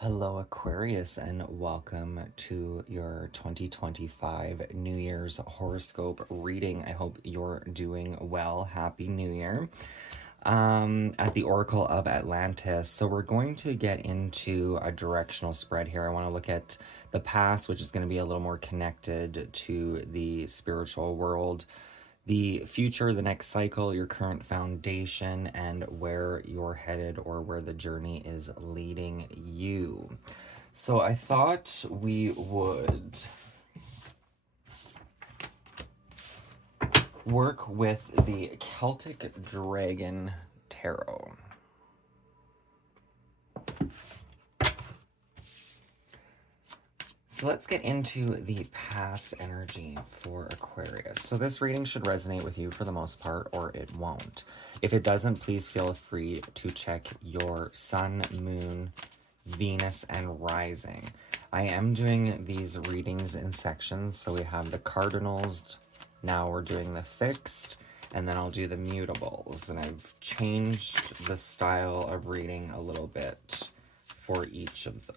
Hello, Aquarius, and welcome to your 2025 New Year's horoscope reading. I hope you're doing well. Happy New Year. At the Oracle of Atlantis. So we're going to get into a directional spread here. I want to look at the past, which is going to be a little more connected to the spiritual world, the future, the next cycle, your current foundation, and where you're headed or where the journey is leading you. So I thought we would work with the Celtic Dragon Tarot. So let's get into the past energy for Aquarius. So this reading should resonate with you for the most part, or it won't. If it doesn't, please feel free to check your sun, moon, Venus, and rising. I am doing these readings in sections. So we have the cardinals. Now we're doing the fixed, and then I'll do the mutables. And I've changed the style of reading a little bit for each of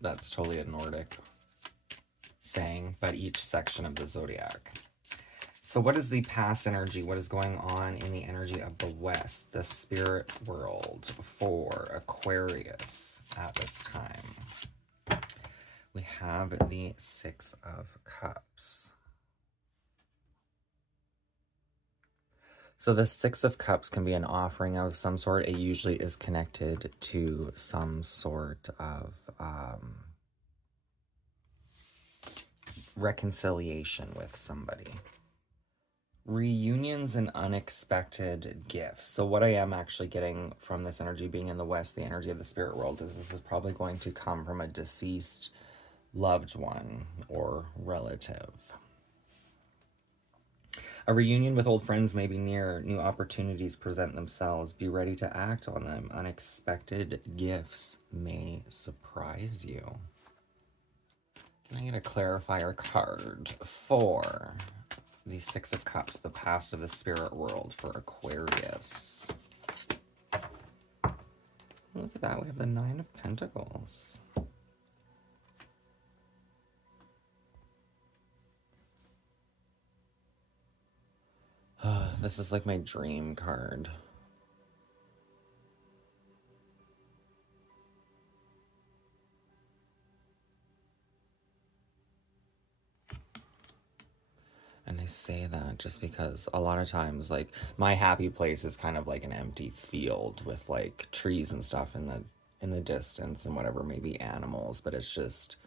that's totally a Nordic saying, but each section of the zodiac. So what is the past energy? What is going on in the energy of the West, the spirit world for Aquarius at this time? We have the Six of Cups. So the Six of Cups can be an offering of some sort. It usually is connected to some sort of reconciliation with somebody. Reunions and unexpected gifts. So what I am actually getting from this energy being in the West, the energy of the spirit world, is this is probably going to come from a deceased loved one or relative. A reunion with old friends may be near. New opportunities present themselves. Be ready to act on them. Unexpected gifts may surprise you. Can I get a clarifier card for the Six of Cups, the past of the spirit world for Aquarius? Look at that. We have the Nine of Pentacles. This is like my dream card. And I say that just because a lot of times, like, my happy place is kind of like an empty field with like trees and stuff in the distance and whatever, maybe animals, but it's just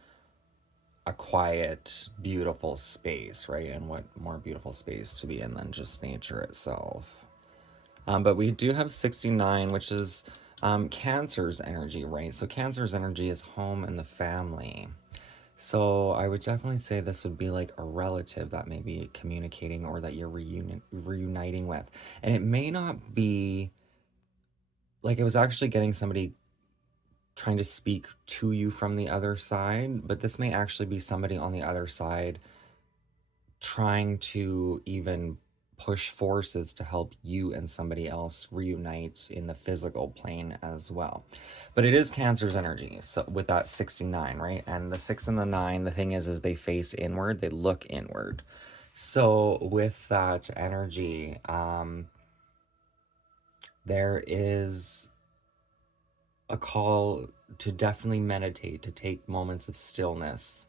a quiet, beautiful space, right? And what more beautiful space to be in than just nature itself. But we do have 69, which is Cancer's energy, right? So Cancer's energy is home and the family. So I would definitely say this would be like a relative that may be communicating or that you're reuniting with. And it may not be like, I was actually getting somebody trying to speak to you from the other side, but this may actually be somebody on the other side trying to even push forces to help you and somebody else reunite in the physical plane as well. But it is Cancer's energy, so with that 69, right? And the 6 and the 9, the thing is they face inward, they look inward. So with that energy, there is a call to definitely meditate, to take moments of stillness,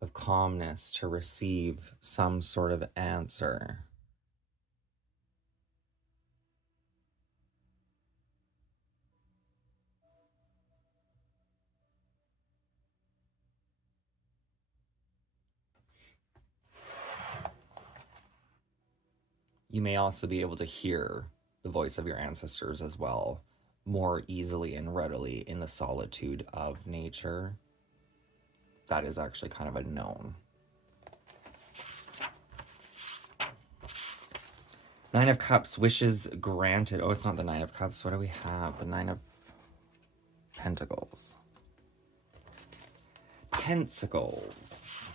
of calmness, to receive some sort of answer. You may also be able to hear the voice of your ancestors as well, more easily and readily in the solitude of nature. That is actually kind of a known. Nine of Cups, wishes granted. Oh, it's not the Nine of Cups. What do we have? The Nine of Pentacles. Pentacles.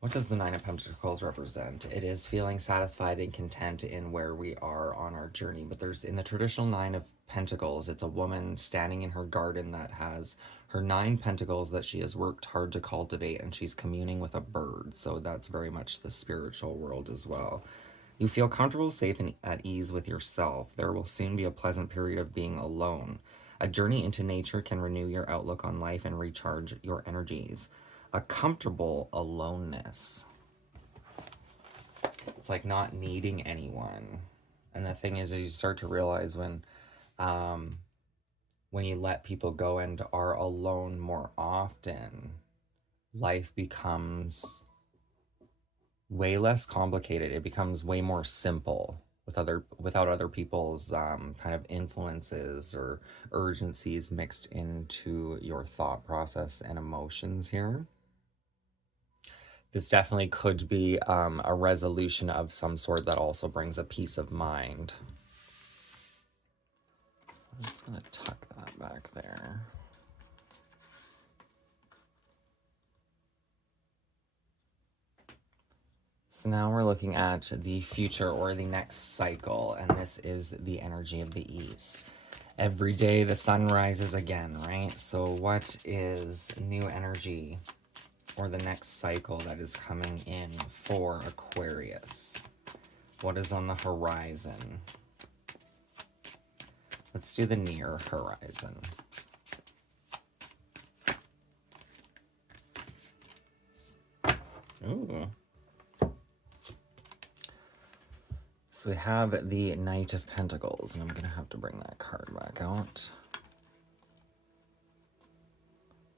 What does the Nine of Pentacles represent? It is feeling satisfied and content in where we are on our journey. But there's, in the traditional Nine of Pentacles, it's a woman standing in her garden that has her 9 pentacles that she has worked hard to cultivate, and she's communing with a bird. So that's very much the spiritual world as well. You feel comfortable, safe, and at ease with yourself. There will soon be a pleasant period of being alone. A journey into nature can renew your outlook on life and recharge your energies. A comfortable aloneness. It's like not needing anyone. And the thing is, you start to realize when you let people go and are alone more often, life becomes way less complicated. It becomes way more simple without other people's kind of influences or urgencies mixed into your thought process and emotions here. This definitely could be a resolution of some sort that also brings a peace of mind. So I'm just going to tuck that back there. So now we're looking at the future or the next cycle, and this is the energy of the East. Every day the sun rises again, right? So what is new energy or the next cycle that is coming in for Aquarius? What is on the horizon? Let's do the near horizon. Ooh. So we have the Knight of Pentacles, and I'm going to have to bring that card back out.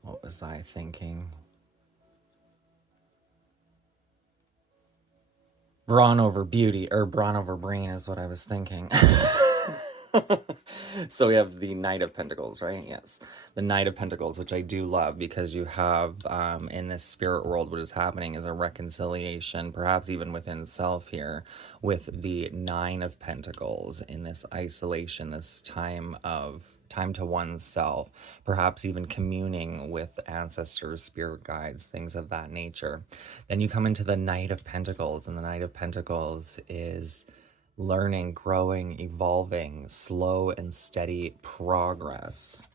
What was I thinking? Brawn over beauty, or brawn over brain is what I was thinking. So we have the Knight of Pentacles, right? Yes. The Knight of Pentacles, which I do love because you have in this spirit world, what is happening is a reconciliation, perhaps even within self here, with the 9 of Pentacles in this isolation, this time to oneself, perhaps even communing with ancestors, spirit guides, things of that nature. Then you come into the Knight of Pentacles, and the Knight of Pentacles is learning, growing, evolving, slow and steady progress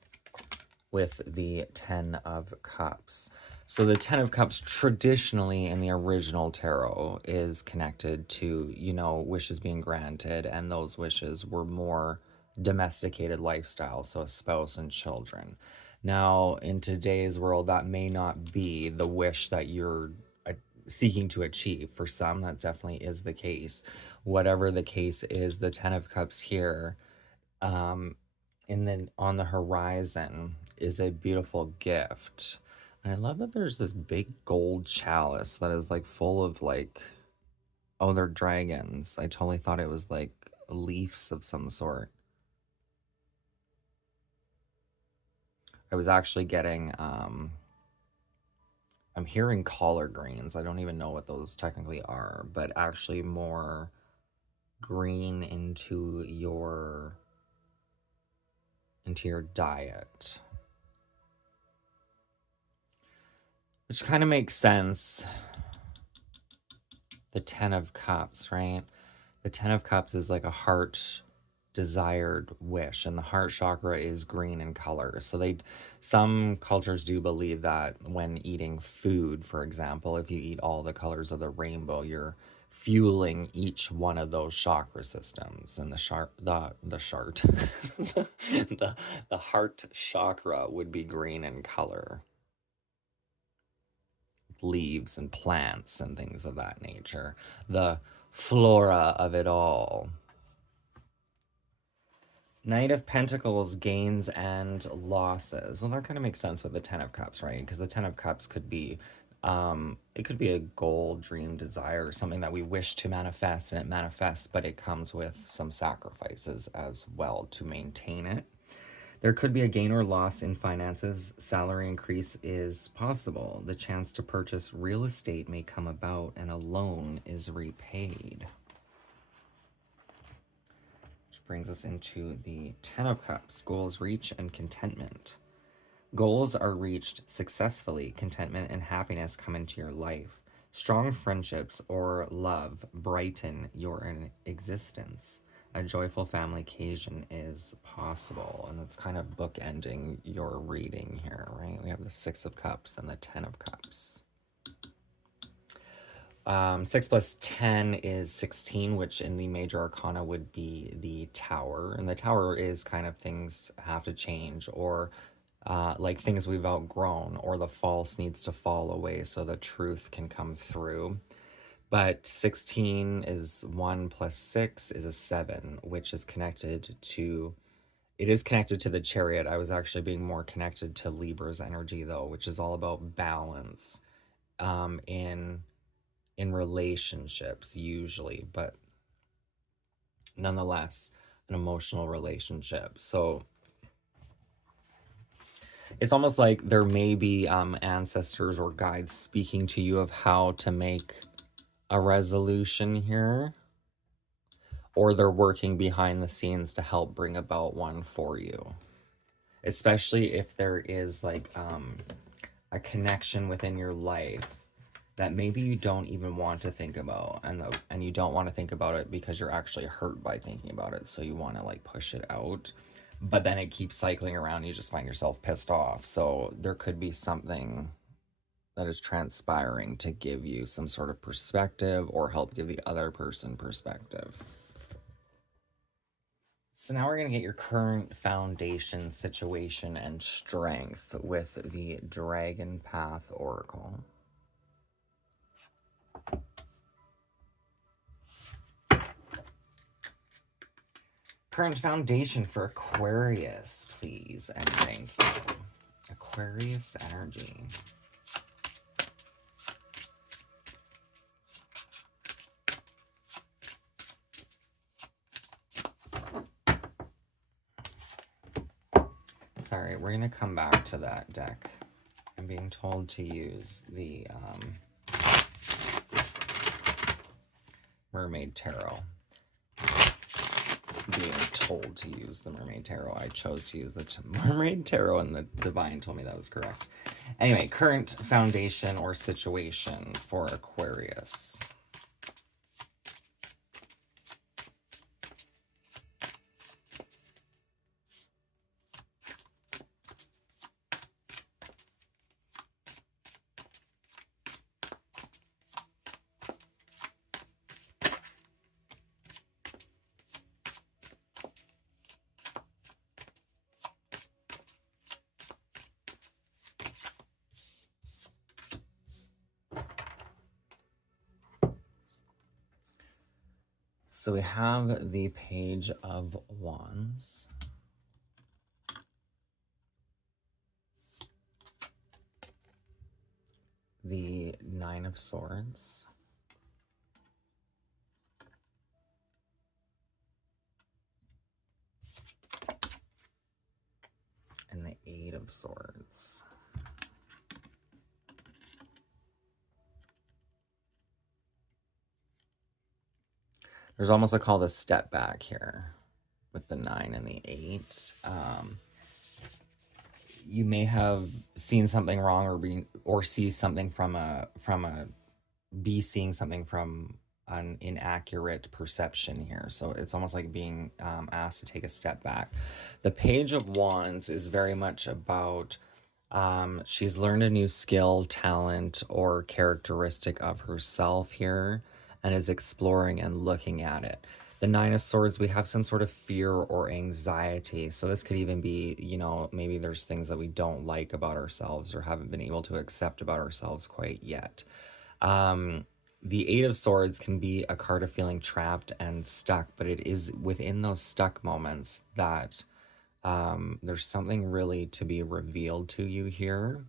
with the 10 of Cups. So the 10 of Cups traditionally in the original tarot is connected to, you know, wishes being granted, and those wishes were more domesticated lifestyle, so a spouse and children. Now, in today's world, that may not be the wish that you're seeking to achieve. For some, that definitely is the case. Whatever the case is, the 10 of Cups here, and then on the horizon is a beautiful gift. And I love that there's this big gold chalice that is like full of like, oh, they're dragons. I totally thought it was like leaves of some sort. I was actually getting I'm hearing collard greens. I don't even know what those technically are, but actually more green into your diet. Which kind of makes sense. The 10 of Cups, right? The 10 of Cups is like a heart desired wish, and the heart chakra is green in color. So some cultures do believe that when eating food, for example, if you eat all the colors of the rainbow, you're fueling each one of those chakra systems. And the heart chakra would be green in color, leaves and plants and things of that nature, the flora of it all. Knight of Pentacles, gains and losses. Well, that kind of makes sense with the 10 of Cups, right? Because the 10 of Cups could be, it could be a goal, dream, desire, something that we wish to manifest, and it manifests, but it comes with some sacrifices as well to maintain it. There could be a gain or loss in finances. Salary increase is possible. The chance to purchase real estate may come about, and a loan is repaid. Which brings us into the 10 of Cups, goals reach and contentment. Goals are reached successfully. Contentment and happiness come into your life. Strong friendships or love brighten your existence. A joyful family occasion is possible. And that's kind of bookending your reading here, right? We have the Six of Cups and the Ten of Cups. 6 plus 10 is 16, which in the major arcana would be the Tower. And the Tower is kind of things have to change, or like things we've outgrown, or the false needs to fall away so the truth can come through. But 16 is 1 plus 6 is a 7, which is connected to, it is connected to the Chariot. I was actually being more connected to Libra's energy though, which is all about balance in relationships usually, but nonetheless an emotional relationship. So it's almost like there may be ancestors or guides speaking to you of how to make a resolution here, or they're working behind the scenes to help bring about one for you, especially if there is like a connection within your life that maybe you don't even want to think about, and you don't want to think about it because you're actually hurt by thinking about it, so you want to like push it out, but then it keeps cycling around, you just find yourself pissed off. So there could be something that is transpiring to give you some sort of perspective or help give the other person perspective. So now we're going to get your current foundation, situation, and strength with the Dragon Path Oracle. Current foundation for Aquarius, please, and thank you. Aquarius energy. Sorry, we're going to come back to that deck. I'm being told to use the Mermaid Tarot. Being told to use the Mermaid Tarot. I chose to use the Mermaid Tarot, and the Divine told me that was correct. Anyway, current foundation or situation for Aquarius. So we have the Page of Wands. The Nine of Swords. And the Eight of Swords. There's almost a call to step back here with the 9 and the 8. You may have seen something wrong, or see something seeing something from an inaccurate perception here. So it's almost like being asked to take a step back. The Page of Wands is very much about she's learned a new skill, talent, or characteristic of herself here, and is exploring and looking at it. The Nine of Swords, we have some sort of fear or anxiety. So this could even be, you know, maybe there's things that we don't like about ourselves or haven't been able to accept about ourselves quite yet. The Eight of Swords can be a card of feeling trapped and stuck, but it is within those stuck moments that there's something really to be revealed to you here.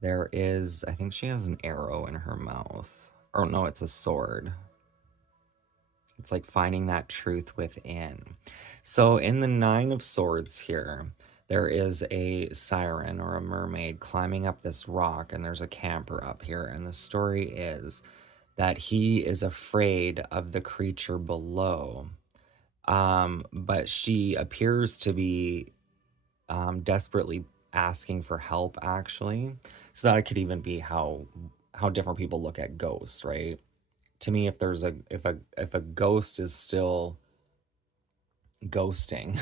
There is, I think she has an arrow in her mouth. Or no, it's a sword. It's like finding that truth within. So in the Nine of Swords here, there is a siren or a mermaid climbing up this rock, and there's a camper up here. And the story is that he is afraid of the creature below. But she appears to be desperately asking for help, actually. So that could even be how how different people look at ghosts, right? To me, if there's a if a ghost is still ghosting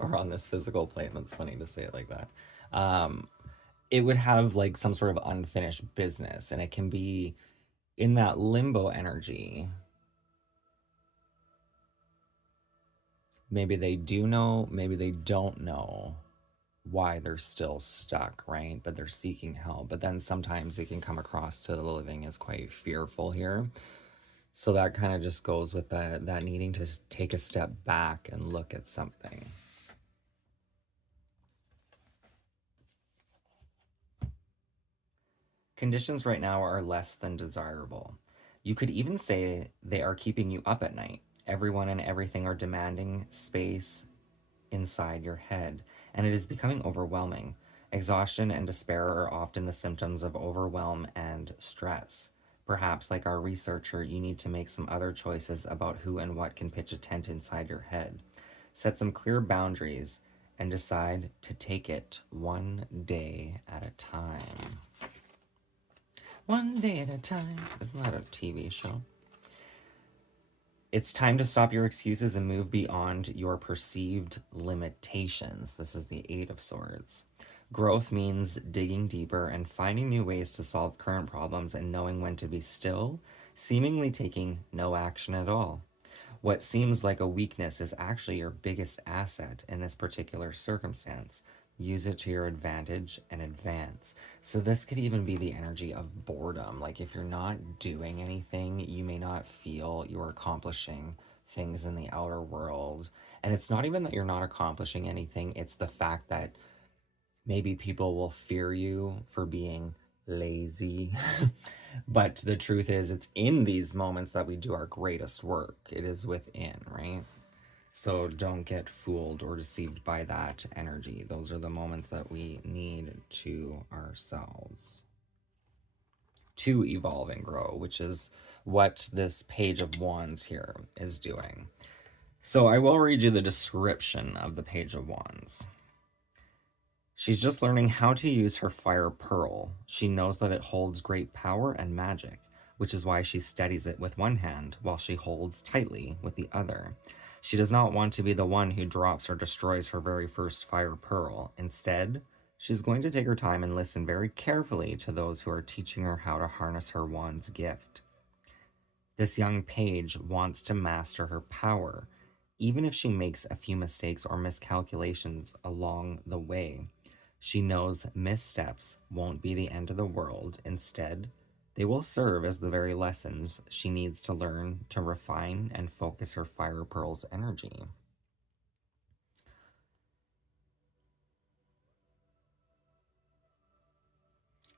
or on this physical plane, that's funny to say it like that. Um, it would have like some sort of unfinished business, and it can be in that limbo energy. Maybe they do know, maybe they don't know why they're still stuck, right? But they're seeking help. But then sometimes it can come across to the living as quite fearful here. So that kind of just goes with that needing to take a step back and look at something. Conditions right now are less than desirable. You could even say they are keeping you up at night. Everyone and everything are demanding space inside your head, and it is becoming overwhelming. Exhaustion and despair are often the symptoms of overwhelm and stress. Perhaps, like our researcher, you need to make some other choices about who and what can pitch a tent inside your head. Set some clear boundaries and decide to take it one day at a time. One day at a time. Isn't that a TV show? It's time to stop your excuses and move beyond your perceived limitations. This is the Eight of Swords. Growth means digging deeper and finding new ways to solve current problems and knowing when to be still, seemingly taking no action at all. What seems like a weakness is actually your biggest asset in this particular circumstance. Use it to your advantage and advance. So, this could even be the energy of boredom. Like, if you're not doing anything, you may not feel you're accomplishing things in the outer world. And it's not even that you're not accomplishing anything, it's the fact that maybe people will fear you for being lazy. But the truth is, it's in these moments that we do our greatest work. It is within, right? So don't get fooled or deceived by that energy. Those are the moments that we need to ourselves to evolve and grow, which is what this Page of Wands here is doing. So I will read you the description of the Page of Wands. She's just learning how to use her fire pearl. She knows that it holds great power and magic, which is why she steadies it with one hand while she holds tightly with the other. She does not want to be the one who drops or destroys her very first fire pearl. Instead, she's going to take her time and listen very carefully to those who are teaching her how to harness her wand's gift. This young page wants to master her power, even if she makes a few mistakes or miscalculations along the way. She knows missteps won't be the end of the world. Instead, they will serve as the very lessons she needs to learn to refine and focus her fire pearl's energy.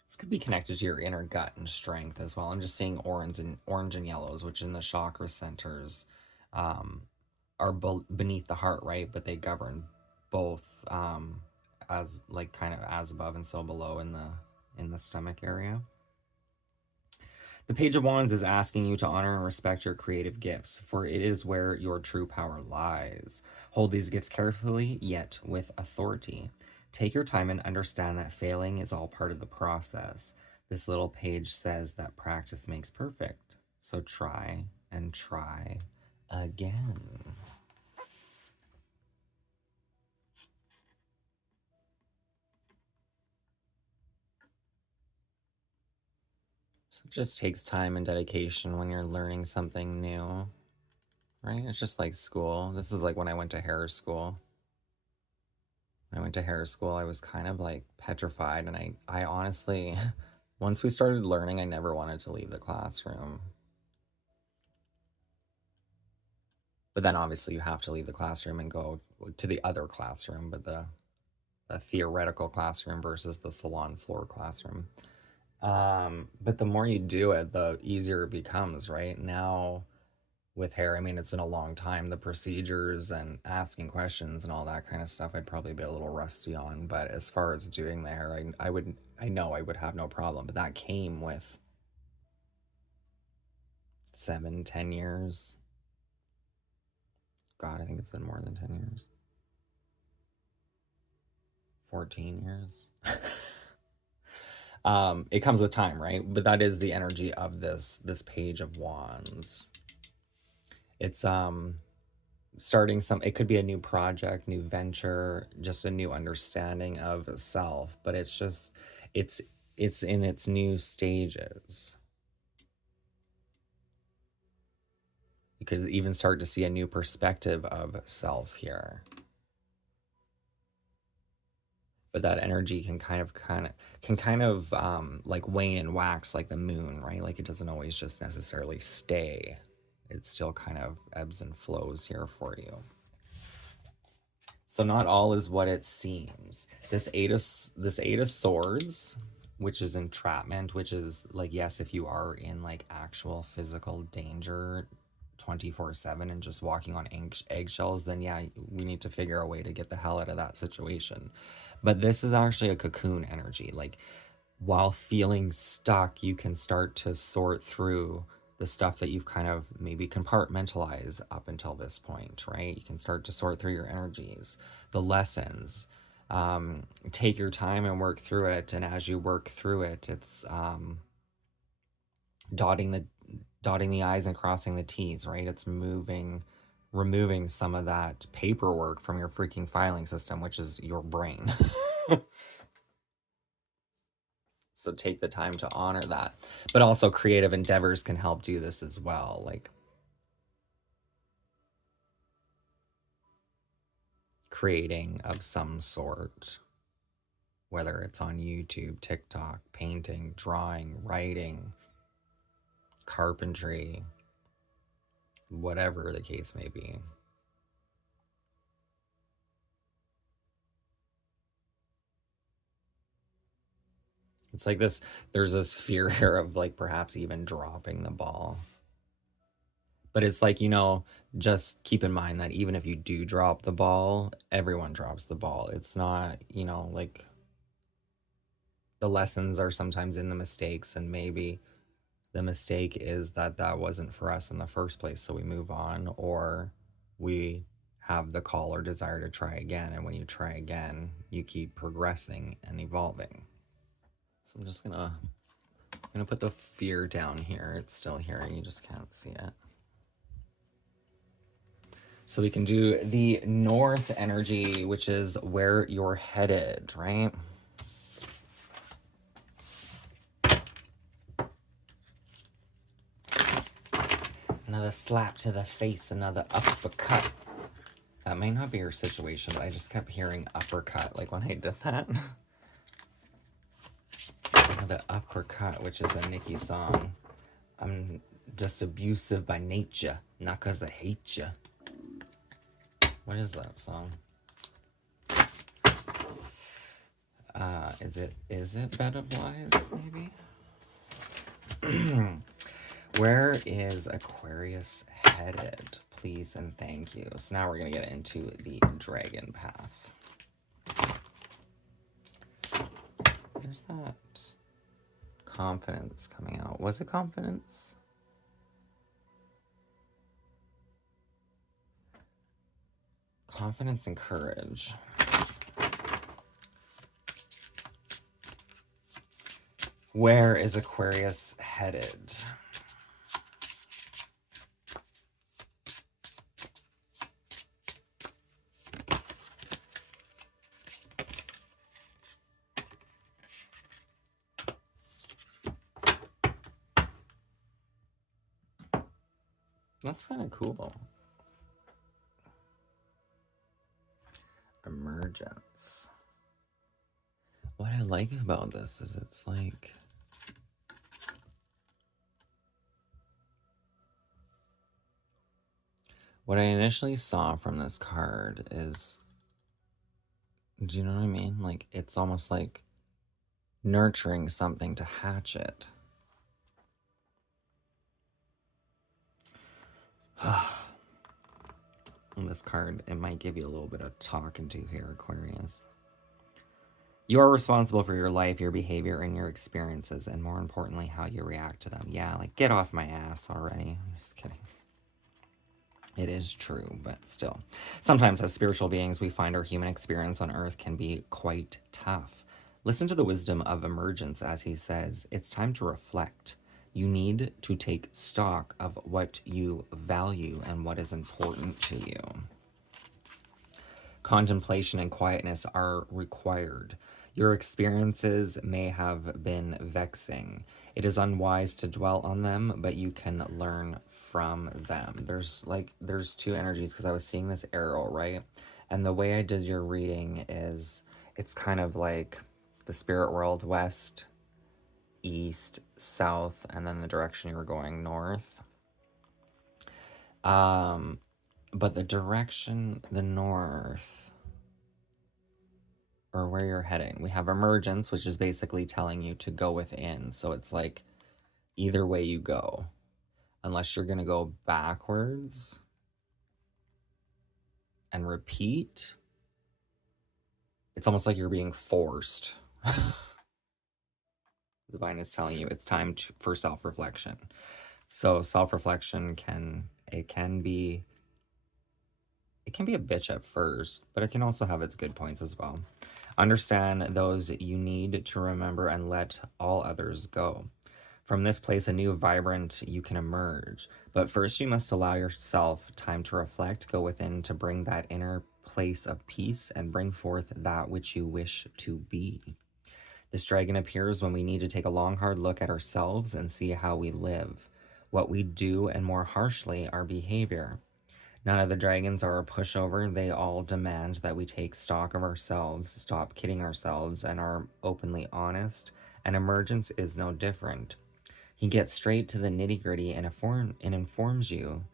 This could be connected to your inner gut and strength as well. I'm just seeing orange and yellows, which in the chakra centers um, are beneath the heart, right? But they govern both as like kind of as above and so below in the stomach area. The Page of Wands is asking you to honor and respect your creative gifts, for it is where your true power lies. Hold these gifts carefully, yet with authority. Take your time and understand that failing is all part of the process. This little page says that practice makes perfect. So try and try again. So it just takes time and dedication when you're learning something new, right? It's just like school. This is like when I went to hair school. When I went to hair school, I was kind of like petrified. And I honestly, once we started learning, I never wanted to leave the classroom. But then obviously you have to leave the classroom and go to the other classroom, but the theoretical classroom versus the salon floor classroom. But the more you do it, the easier it becomes, right? Now with hair, I mean, it's been a long time. The procedures and asking questions and all that kind of stuff, I'd probably be a little rusty on. But as far as doing the hair, I know I would have no problem. But that came with 7, 10 years. God, I think it's been more than 10 years. 14 years. It comes with time, right? But that is the energy of this Page of Wands. It's starting some, it could be a new project, new venture, just a new understanding of self, but it's just, it's it's in its new stages. You could even start to see a new perspective of self here. But that energy can kind of like wane and wax like the moon, right? Like it doesn't always just necessarily stay. It still kind of ebbs and flows here for you. So not all is what it seems. This eight of swords, which is entrapment, which is like, yes, if you are in like actual physical danger 24/7 and just walking on eggshells, then yeah, we need to figure a way to get the hell out of that situation. But this is actually a cocoon energy. Like while feeling stuck, you can start to sort through the stuff that you've kind of maybe compartmentalized up until this point, right? You can start to sort through your energies, the lessons. Take your time and work through it. And as you work through it, it's dotting the I's and crossing the T's, right? It's removing some of that paperwork from your freaking filing system, which is your brain. So take the time to honor that. But also creative endeavors can help do this as well. Like creating of some sort, whether it's on YouTube, TikTok, painting, drawing, writing, carpentry, whatever the case may be. It's like this, there's this fear here of like perhaps even dropping the ball. But it's like, just keep in mind that even if you do drop the ball, everyone drops the ball. It's not, like the lessons are sometimes in the mistakes, and maybe the mistake is that wasn't for us in the first place, so we move on, or we have the call or desire to try again, and when you try again, you keep progressing and evolving. So I'm just gonna put the fear down here. It's still here, you just can't see it. So we can do the north energy, which is where you're headed, right? Another slap to the face, another uppercut. That may not be your situation, but I just kept hearing uppercut, like when I did that. Another uppercut, which is a Nicki song. I'm just abusive by nature, not 'cause I hate ya. What is that song? Is it Bed of Lies, maybe? Where is Aquarius headed? Please and thank you. So now we're going to get into the dragon path. There's that confidence coming out. Was it confidence? Confidence and courage. Where is Aquarius headed? That's kind of cool. Emergence. What I like about this is it's like what I initially saw from this card is, do you know what I mean? Like it's almost like nurturing something to hatch it. On this card, it might give you a little bit of talking to here, Aquarius. You are responsible for your life, your behavior, and your experiences, and more importantly, how you react to them. Yeah, like get off my ass already. I'm just kidding. It is true, but still. Sometimes as spiritual beings, we find our human experience on Earth can be quite tough. Listen to the wisdom of emergence as he says, it's time to reflect. You need to take stock of what you value and what is important to you. Contemplation and quietness are required. Your experiences may have been vexing. It is unwise to dwell on them, but you can learn from them. There's two energies because I was seeing this arrow, right? And the way I did your reading is it's kind of like the spirit world, west, east, south, and then the direction you were going, north. But the direction, the north, or where you're heading, we have emergence, which is basically telling you to go within. So it's like either way you go, unless you're going to go backwards and repeat, it's almost like you're being forced. The divine is telling you it's time for self-reflection. So self-reflection can be a bitch at first, but it can also have its good points as well. Understand those you need to remember and let all others go. From this place, a new vibrant you can emerge. But first, you must allow yourself time to reflect, go within to bring that inner place of peace and bring forth that which you wish to be. This dragon appears when we need to take a long, hard look at ourselves and see how we live, what we do, and more harshly, our behavior. None of the dragons are a pushover. They all demand that we take stock of ourselves, stop kidding ourselves, and are openly honest. And emergence is no different. He gets straight to the nitty-gritty and informs you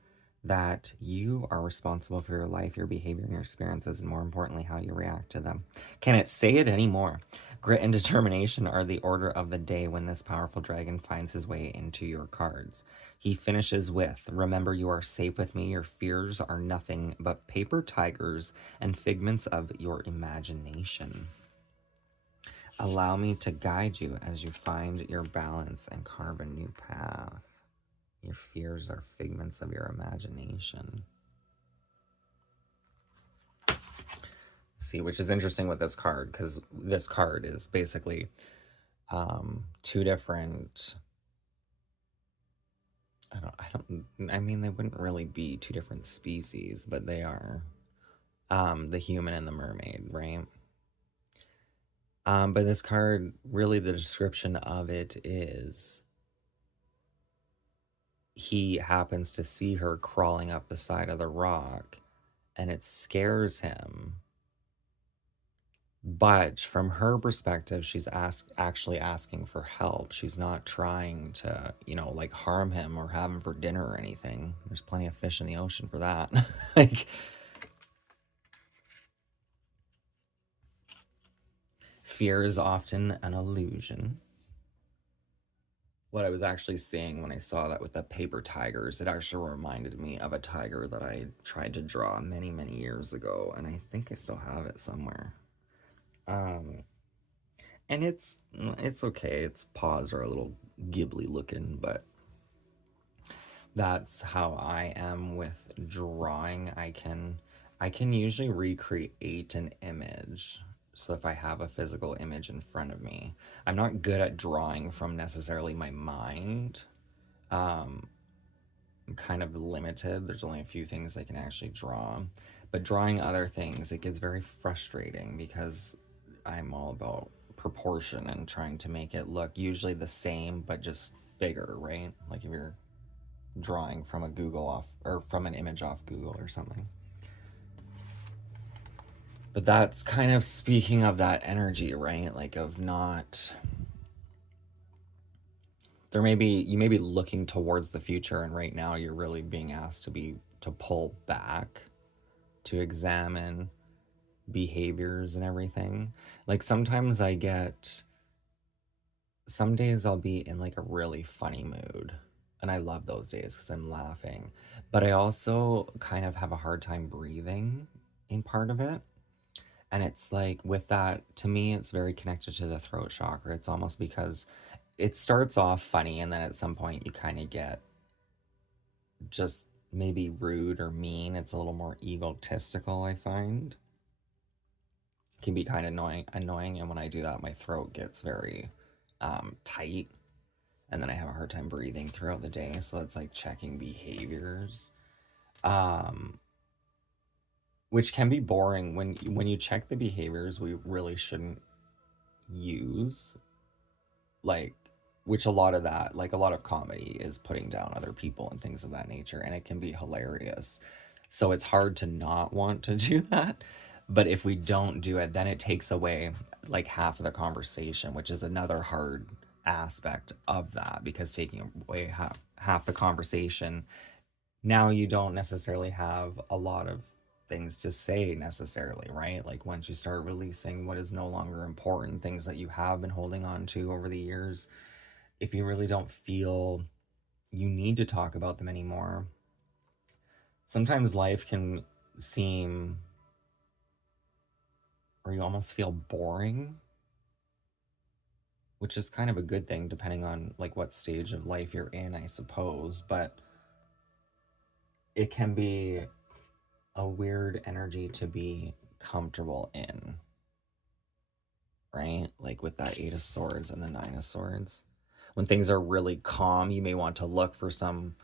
that you are responsible for your life, your behavior, and your experiences, and more importantly, how you react to them. Can it say it anymore? Grit and determination are the order of the day when this powerful dragon finds his way into your cards. He finishes with, remember you are safe with me, your fears are nothing but paper tigers and figments of your imagination. Allow me to guide you as you find your balance and carve a new path. Your fears are figments of your imagination. See, which is interesting with this card, because this card is basically two different. I mean, they wouldn't really be two different species, but they are the human and the mermaid, right? But this card, really, the description of it is he happens to see her crawling up the side of the rock and it scares him. But from her perspective, she's actually asking for help. She's not trying to, like harm him or have him for dinner or anything. There's plenty of fish in the ocean for that. Like, fear is often an illusion. What I was actually seeing when I saw that with the paper tigers, it actually reminded me of a tiger that I tried to draw many, many years ago, and I think I still have it somewhere. And it's okay. Its paws are a little ghibli looking, but that's how I am with drawing. I can usually recreate an image. So if I have a physical image in front of me, I'm not good at drawing from necessarily my mind. I'm kind of limited. There's only a few things I can actually draw. But drawing other things, it gets very frustrating because I'm all about proportion and trying to make it look usually the same but just bigger, right? Like if you're drawing from from an image off Google or something. But that's kind of speaking of that energy, right? Like of not, you may be looking towards the future, and right now you're really being asked to pull back, to examine behaviors and everything. Like sometimes some days I'll be in like a really funny mood, and I love those days because I'm laughing, but I also kind of have a hard time breathing in part of it. And it's like with that, to me, it's very connected to the throat chakra. It's almost because it starts off funny, and then at some point you kind of get just maybe rude or mean. It's a little more egotistical, I find. can be kind of annoying. And when I do that, my throat gets very tight, and then I have a hard time breathing throughout the day. So it's like checking behaviors, um, which can be boring when you check the behaviors we really shouldn't use, like, which a lot of that, like a lot of comedy is putting down other people and things of that nature, and it can be hilarious. So it's hard to not want to do that. But if we don't do it, then it takes away like half of the conversation, which is another hard aspect of that, because taking away half the conversation, now you don't necessarily have a lot of things to say necessarily, right? Like once you start releasing what is no longer important, things that you have been holding on to over the years, if you really don't feel you need to talk about them anymore, sometimes life can seem, or you almost feel boring, which is kind of a good thing depending on like what stage of life you're in, I suppose. But it can be a weird energy to be comfortable in, right? Like with that Eight of Swords and the Nine of Swords. When things are really calm, you may want to look for some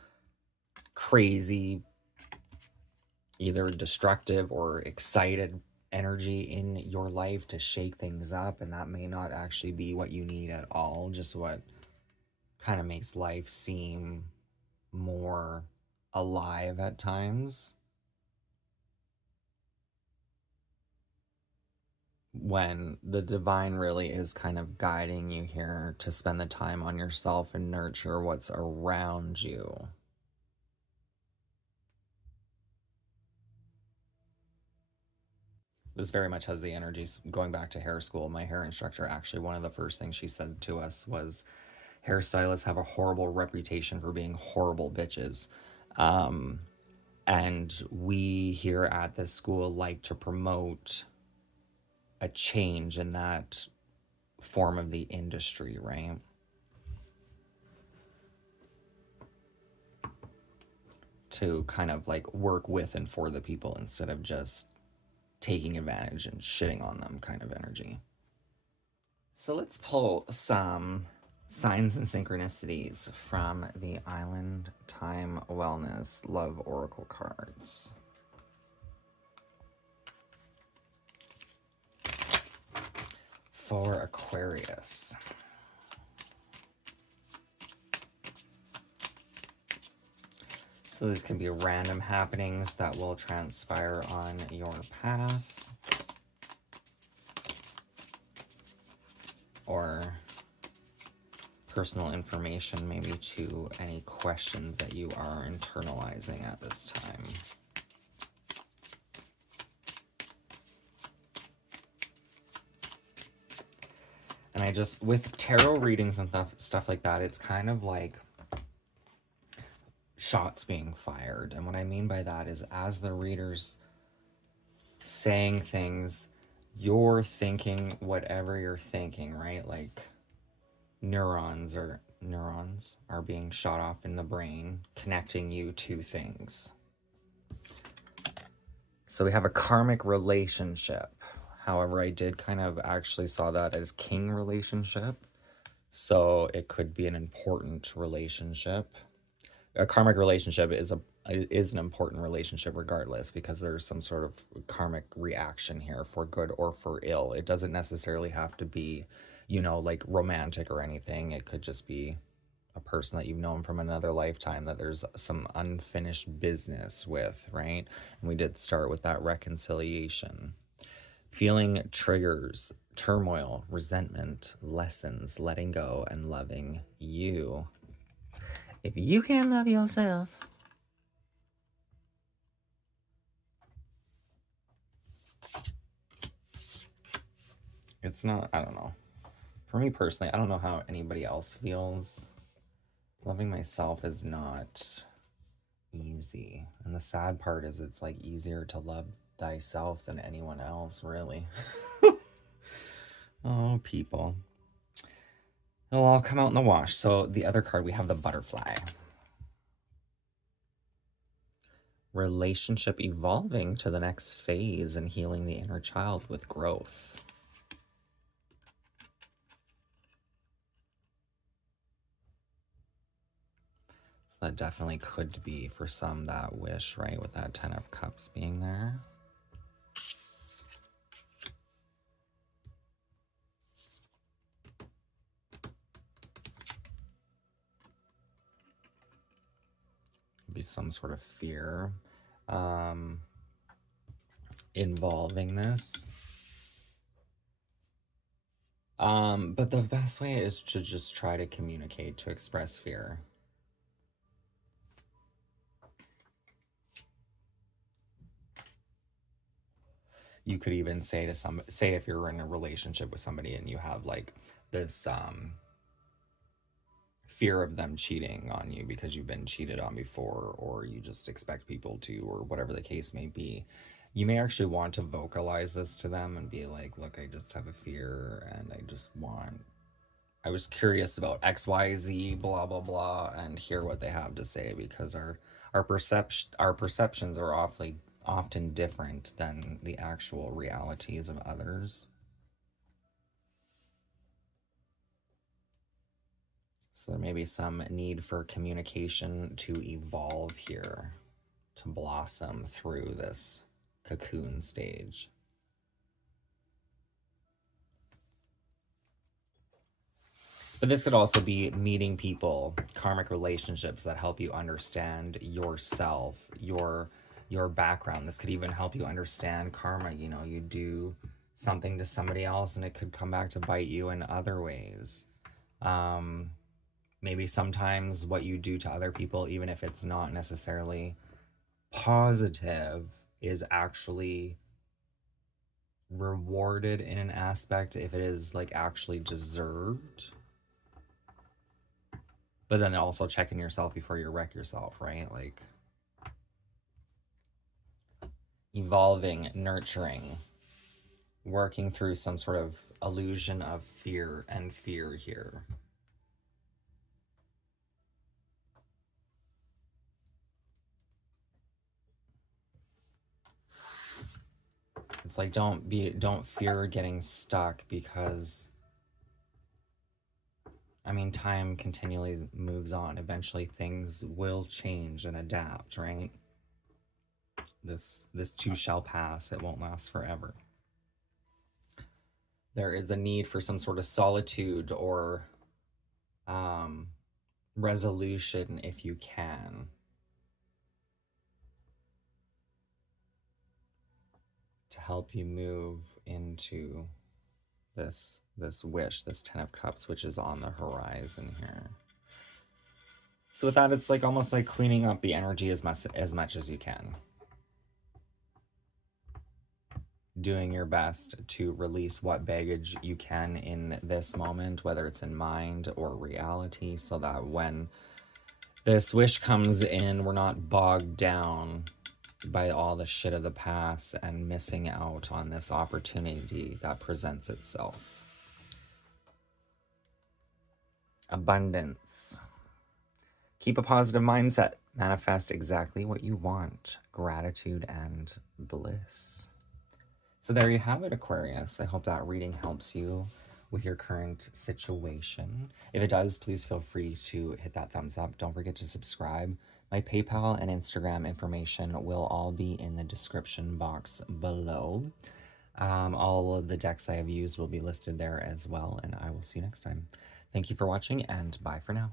crazy, either destructive or excited energy in your life to shake things up, and that may not actually be what you need at all, just what kind of makes life seem more alive at times, when the divine really is kind of guiding you here to spend the time on yourself and nurture what's around you. This very much has the energies going back to hair school. My hair instructor, actually, one of the first things she said to us was hairstylists have a horrible reputation for being horrible bitches. Um, and we here at this school like to promote a change in that form of the industry, right? To kind of like work with and for the people instead of just taking advantage and shitting on them kind of energy. So let's pull some signs and synchronicities from the Island Time Wellness Love Oracle cards. For Aquarius. So these can be random happenings that will transpire on your path, or personal information maybe to any questions that you are internalizing at this time. And I just, with tarot readings and stuff like that, it's kind of like shots being fired. And what I mean by that is, as the reader's saying things, you're thinking whatever you're thinking, right? Like neurons are being shot off in the brain, connecting you to things. So we have a karmic relationship. However, I did kind of actually saw that as king relationship. So it could be an important relationship. A karmic relationship is an important relationship regardless, because there's some sort of karmic reaction here, for good or for ill. It doesn't necessarily have to be, you know, like romantic or anything. It could just be a person that you've known from another lifetime that there's some unfinished business with, right? And we did start with that reconciliation. Feeling triggers, turmoil, resentment, lessons, letting go, and loving you. If you can't love yourself, it's not, I don't know. For me personally, I don't know how anybody else feels. Loving myself is not easy. And the sad part is, it's like easier to love thyself than anyone else, really. Oh, people. It'll all come out in the wash. So the other card, we have the butterfly. Relationship evolving to the next phase and healing the inner child with growth. So that definitely could be for some that wish, right? With that 10 of Cups being there. Could be some sort of fear involving this. But the best way is to just try to communicate, to express fear. You could even say to say if you're in a relationship with somebody and you have like this fear of them cheating on you because you've been cheated on before, or you just expect people to, or whatever the case may be, you may actually want to vocalize this to them and be like, look, I just have a fear and I was curious about XYZ, blah blah blah, and hear what they have to say, because our perceptions are often different than the actual realities of others. So there may be some need for communication to evolve here, to blossom through this cocoon stage. But this could also be meeting people, karmic relationships that help you understand yourself, your background. This could even help you understand karma. You know, you do something to somebody else and it could come back to bite you in other ways. Maybe sometimes what you do to other people, even if it's not necessarily positive, is actually rewarded in an aspect if it is like actually deserved. But then also checking yourself before you wreck yourself, right? Like evolving, nurturing, working through some sort of illusion of fear and fear here. It's like don't fear getting stuck, because I mean, time continually moves on. Eventually things will change and adapt, right? This too shall pass. It won't last forever. There is a need for some sort of solitude or resolution if you can. To help you move into this wish, this 10 of Cups, which is on the horizon here. So with that, it's like almost like cleaning up the energy as much as you can. Doing your best to release what baggage you can in this moment, whether it's in mind or reality, so that when this wish comes in, we're not bogged down by all the shit of the past and missing out on this opportunity that presents itself. Abundance. Keep a positive mindset. Manifest exactly what you want. Gratitude and bliss. So there you have it, Aquarius. I hope that reading helps you with your current situation. If it does, please feel free to hit that thumbs up. Don't forget to subscribe. My PayPal and Instagram information will all be in the description box below. All of the decks I have used will be listed there as well, and I will see you next time. Thank you for watching, and bye for now.